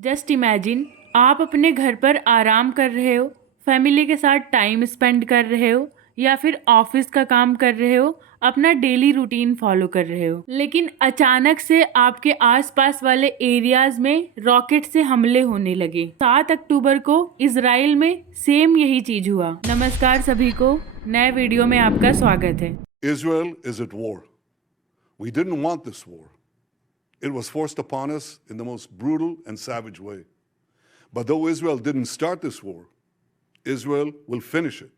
Just imagine, आप अपने घर पर आराम कर रहे हो, फैमिली के साथ टाइम स्पेंड कर रहे हो या फिर ऑफिस का काम कर रहे हो, अपना डेली रूटीन फॉलो कर रहे हो, लेकिन अचानक से आपके आसपास वाले एरियाज में रॉकेट से हमले होने लगे। 7 अक्टूबर को इजराइल में सेम यही चीज हुआ। नमस्कार सभी को, नए वीडियो में आपका स्वागत है। Israel is at war. We didn't want this war. It was forced upon us in the most brutal and savage way. But though Israel didn't start this war, Israel will finish it.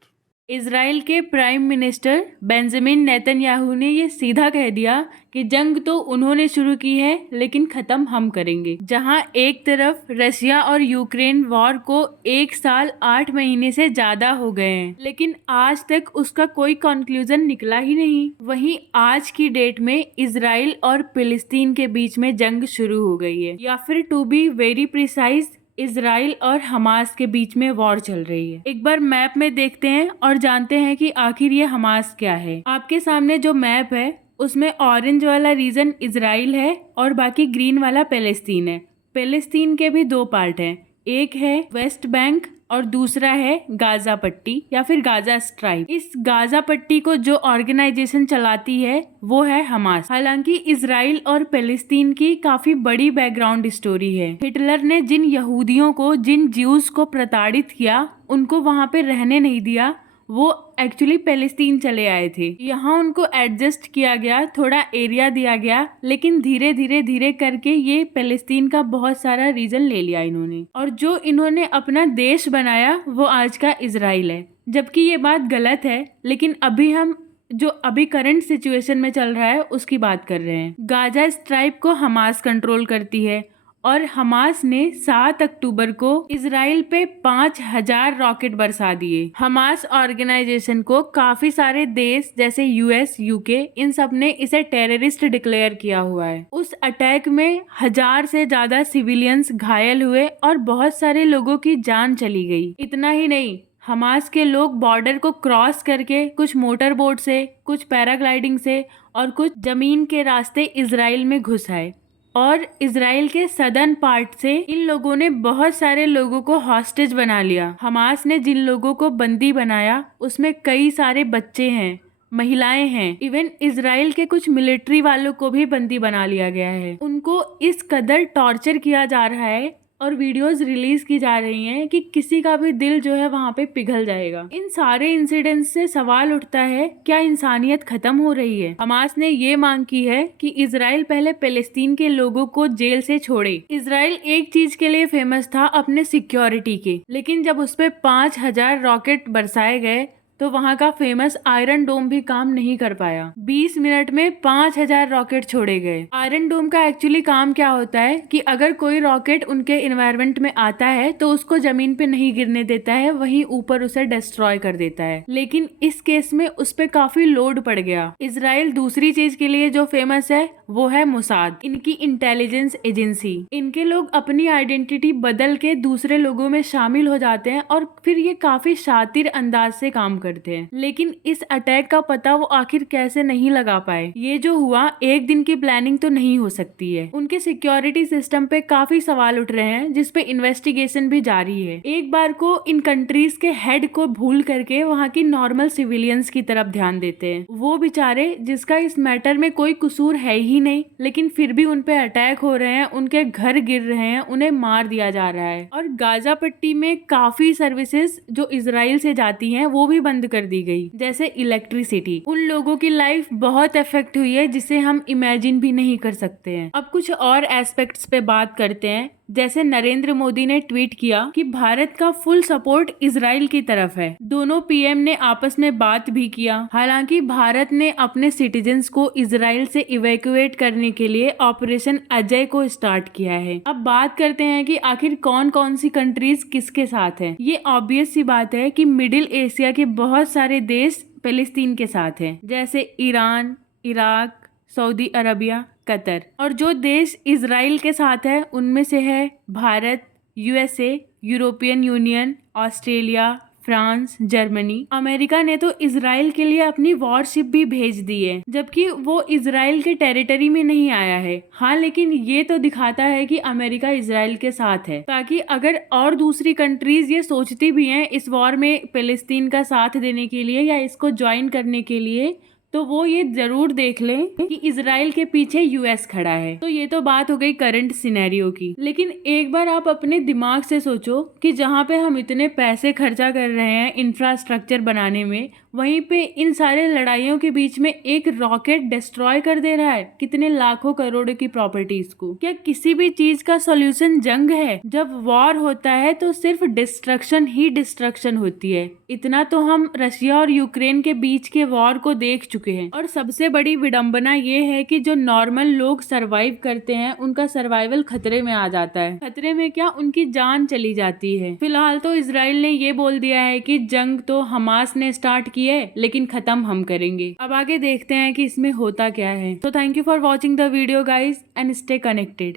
Israel के prime minister Benjamin Netanyahu ने ये सीधा कह दिया कि जंग तो उन्होंने शुरू की है लेकिन खत्म हम करेंगे। जहां एक तरफ रशिया और यूक्रेन वॉर को 1 साल 8 महीने से ज्यादा हो गए हैं, लेकिन आज तक उसका कोई कंक्लूजन निकला ही नहीं। वहीं आज की डेट में इजराइल और फिलिस्तीन के बीच में जंग शुरू हो गई है, या फिर to be very precise Israel और हमास के बीच में वॉर चल रही है। एक बार मैप में देखते हैं और जानते हैं कि आखिर ये हमास क्या है। आपके सामने जो मैप है उसमें ऑरेंज वाला रीजन इजराइल है और बाकी ग्रीन वाला पैलेस्तीन है। पैलेस्तीन के भी 2 पार्ट हैं, एक है वेस्ट बैंक और दूसरा है गाजा पट्टी या फिर गाजा स्ट्राइप। इस गाजा पट्टी को जो ऑर्गेनाइजेशन चलाती है वो है हमास। हालांकि इजराइल और पैलेस्तीन की काफी बड़ी बैकग्राउंड स्टोरी है। हिटलर ने जिन यहूदियों को, जिन ज्यूज को प्रताड़ित किया, उनको वहां पे रहने नहीं दिया, वो एक्चुअली पैलेस्तीन चले आए थे। यहाँ उनको एडजस्ट किया गया, थोड़ा एरिया दिया गया, लेकिन धीरे धीरे करके ये पैलेस्तीन का बहुत सारा रीजन ले लिया इन्होंने, और जो इन्होंने अपना देश बनाया वो आज का इजराइल है। जबकि ये बात गलत है, लेकिन अभी हम जो अभी करंट सिचुएशन में चल रहा है उसकी बात कर रहे हैं। गाजा स्ट्राइप को हमास कंट्रोल करती है और हमास ने 7 अक्टूबर को इजराइल पे 5000 रॉकेट बरसा दिए। हमास ऑर्गेनाइजेशन को काफी सारे देश जैसे यूएस, यूके, इन सब ने इसे टेररिस्ट डिक्लेयर किया हुआ है। उस अटैक में 1000 से ज्यादा सिविलियंस घायल हुए और बहुत सारे लोगों की जान चली गई। इतना ही नहीं, हमास के लोग बॉर्डर को क्रॉस करके कुछ मोटर बोट से, कुछ पैराग्लाइडिंग से और कुछ जमीन के रास्ते इजराइल में घुस आए, और इजराइल के सदर्न पार्ट से इन लोगों ने बहुत सारे लोगों को हॉस्टेज बना लिया। हमास ने जिन लोगों को बंदी बनाया उसमें कई सारे बच्चे हैं, महिलाएं हैं, इवन इजराइल के कुछ मिलिट्री वालों को भी बंदी बना लिया गया है। उनको इस कदर टॉर्चर किया जा रहा है और वीडियोस रिलीज की जा रही हैं कि किसी का भी दिल जो है वहां पे पिघल जाएगा। इन सारे इंसिडेंट से सवाल उठता है, क्या इंसानियत खत्म हो रही है? हमास ने ये मांग की है कि इजराइल पहले पैलेस्तीन के लोगों को जेल से छोड़े। इजराइल एक चीज के लिए फेमस था, अपने सिक्योरिटी के, लेकिन जब उस पर 5000 रॉकेट बरसाए गए तो वहां का फेमस आयरन डोम भी काम नहीं कर पाया। 20 मिनट में 5000 रॉकेट छोड़े गए। आयरन डोम का एक्चुअली काम क्या होता है कि अगर कोई रॉकेट उनके इन्वायरमेंट में आता है तो उसको जमीन पे नहीं गिरने देता है, वहीं ऊपर उसे डिस्ट्रॉय कर देता है। लेकिन इस केस में उस पे काफी लोड पड़ गया। इजराइल दूसरी चीज के लिए जो फेमस है वो है मोसाद, इनकी इंटेलिजेंस एजेंसी। इनके लोग अपनी आइडेंटिटी बदल के दूसरे लोगों में शामिल हो जाते हैं और फिर ये काफी शातिर अंदाज से काम करते हैं। लेकिन इस अटैक का पता वो आखिर कैसे नहीं लगा पाए। ये जो हुआ, एक दिन की प्लानिंग तो नहीं हो सकती है। उनके सिक्योरिटी सिस्टम पे काफी सवाल उठ रहे हैं, जिसपे इन्वेस्टिगेशन भी जारी है। एक बार को इन कंट्रीज के हेड को भूल करके वहाँ की नॉर्मल सिविलियंस की तरफ ध्यान देते हैं। वो बेचारे जिसका इस मैटर में कोई कसूर है ही नहीं, लेकिन फिर भी उन पे अटैक हो रहे हैं, उनके घर गिर रहे हैं, उन्हें मार दिया जा रहा है। और गाजा पट्टी में काफी सर्विसेज जो इजराइल से जाती हैं वो भी बंद कर दी गई, जैसे इलेक्ट्रिसिटी। उन लोगों की लाइफ बहुत इफेक्ट हुई है जिसे हम इमेजिन भी नहीं कर सकते हैं। अब कुछ और एस्पेक्ट्स पे बात करते हैं। जैसे नरेंद्र मोदी ने ट्वीट किया कि भारत का फुल सपोर्ट इजराइल की तरफ है। दोनों पीएम ने आपस में बात भी किया। हालांकि भारत ने अपने सिटीजन्स को इजराइल से इवैक्यूएट करने के लिए ऑपरेशन अजय को स्टार्ट किया है। अब बात करते हैं कि आखिर कौन कौन सी कंट्रीज किसके साथ है। ये ऑब्वियस सी बात है कि मिडिल एशिया के बहुत सारे देश पैलेस्तीन के साथ हैं, जैसे Iran, Iraq, Saudi Arabia, Qatar. और जो देश इजराइल के साथ है उनमें से है Bharat, USA, European union, Australia, France, Germany, America ने तो इजराइल के लिए अपनी वॉरशिप भी भेज दी है, जबकि वो इजराइल के टेरिटरी में नहीं आया है। हाँ, लेकिन ये तो दिखाता है कि अमेरिका इजराइल के साथ है, ताकि अगर और दूसरी कंट्रीज ये सोचती भी हैं इस वॉर में फिलिस्तीन का साथ देने के लिए या इसको ज्वाइन करने के लिए, तो वो ये जरूर देख लें कि इजराइल के पीछे यूएस खड़ा है। तो ये तो बात हो गई करंट सिनेरियो की, लेकिन एक बार आप अपने दिमाग से सोचो कि जहाँ पे हम इतने पैसे खर्चा कर रहे हैं इंफ्रास्ट्रक्चर बनाने में, वहीं पे इन सारे लड़ाइयों के बीच में एक रॉकेट डिस्ट्रॉय कर दे रहा है कितने लाखों करोड़ों की प्रॉपर्टीज को। क्या किसी भी चीज का सॉल्यूशन जंग है? जब वॉर होता है तो सिर्फ डिस्ट्रक्शन ही डिस्ट्रक्शन होती है। इतना तो हम रशिया और यूक्रेन के बीच के वॉर को देख चुके हैं। और सबसे बड़ी विडंबना ये है कि जो नॉर्मल लोग सरवाइव करते हैं उनका सर्वाइवल खतरे में आ जाता है। खतरे में क्या, उनकी जान चली जाती है। फिलहाल तो इजराइल ने ये बोल दिया है कि जंग तो हमास ने स्टार्ट की है, लेकिन खत्म हम करेंगे। अब आगे देखते हैं कि इसमें होता क्या है। तो thank you for watching the video guys and stay connected.